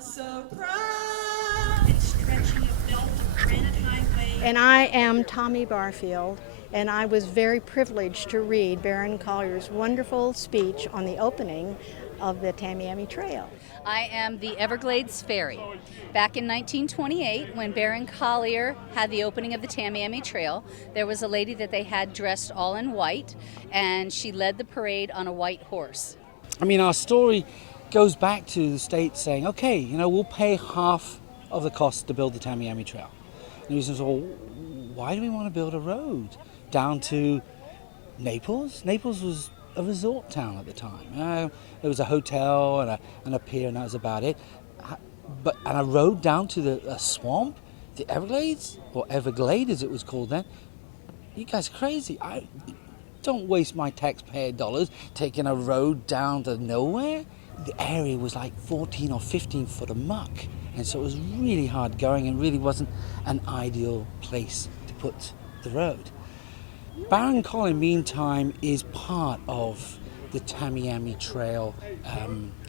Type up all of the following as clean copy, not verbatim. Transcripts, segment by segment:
so proud. And stretching a belt of granite highway. And I am Tommy Barfield, and I was very privileged to read Baron Collier's wonderful speech on the opening of the Tamiami Trail. I am the Everglades Ferry. Back in 1928, when Baron Collier had the opening of the Tamiami Trail, there was a lady that they had dressed all in white, and she led the parade on a white horse. I mean, our story goes back to the state saying, okay, we'll pay half of the cost to build the Tamiami Trail. And he says, well, why do we want to build a road down to Naples? Naples was a resort town at the time. There was a hotel and a pier, and that was about it. And a road down to a swamp, the Everglades, or Everglade as it was called then. You guys are crazy. I don't waste my taxpayer dollars taking a road down to nowhere. The area was like 14 or 15 foot of muck, and so it was really hard going and really wasn't an ideal place to put the road. Baron Collier, meantime, is part of the Tamiami Trail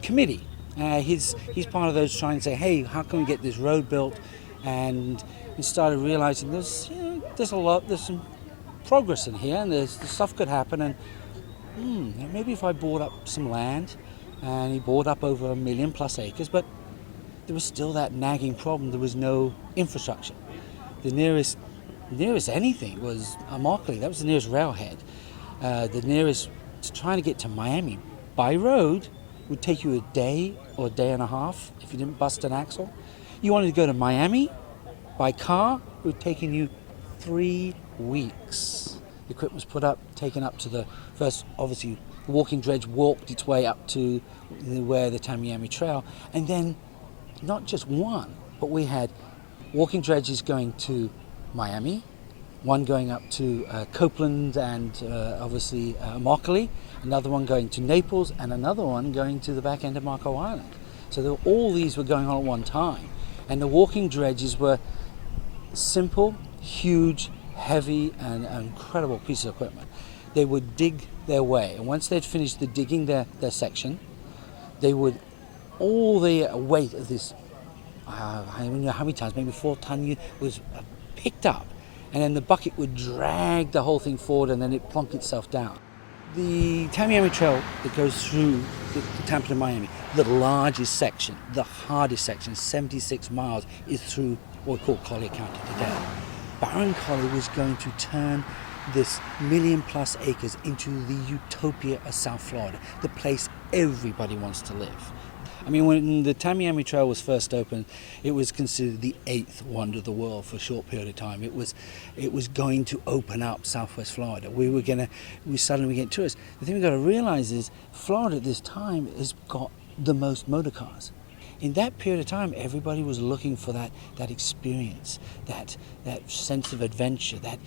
committee. He's part of those trying to say, hey, how can we get this road built? And we started realizing there's some progress in here, and there's stuff could happen. And maybe if I bought up some land, and he bought up over 1 million plus acres, but there was still that nagging problem. There was no infrastructure. The nearest anything was Immokalee. That was the nearest railhead. The nearest, trying to get to Miami by road would take you a day or a day and a half if you didn't bust an axle. You wanted to go to Miami by car, it would have taken you 3 weeks. The equipment was put up, taken up to the first, obviously, the walking dredge walked its way up to where the Tamiami Trail, and then not just one, but we had walking dredges going to Miami, one going up to Copeland and obviously Immokalee, another one going to Naples, and another one going to the back end of Marco Island. So all these were going on at one time. And the walking dredges were simple, huge, heavy, and incredible pieces of equipment. They would dig their way, and once they'd finished the digging their section, they would, all the weight of this, I don't know how many times, maybe 4 ton, was picked up, and then the bucket would drag the whole thing forward, and then it plonked itself down. The Tamiami Trail that goes through the Tampa to Miami, the largest section, the hardest section, 76 miles, is through what we call Collier County today. Baron Collier was going to turn this 1 million plus acres into the utopia of South Florida, the place everybody wants to live. I mean, when the Tamiami Trail was first opened, it was considered the 8th wonder of the world for a short period of time. It was going to open up Southwest Florida. We suddenly get tourists. The thing we've got to realize is Florida at this time has got the most motor cars. In that period of time, everybody was looking for that experience, that sense of adventure, that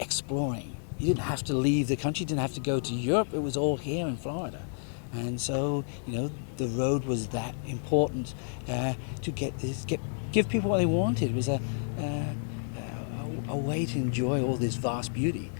exploring. You didn't have to leave the country, you didn't have to go to Europe. It was all here in Florida. And so, the road was that important to give people what they wanted. It was a way to enjoy all this vast beauty.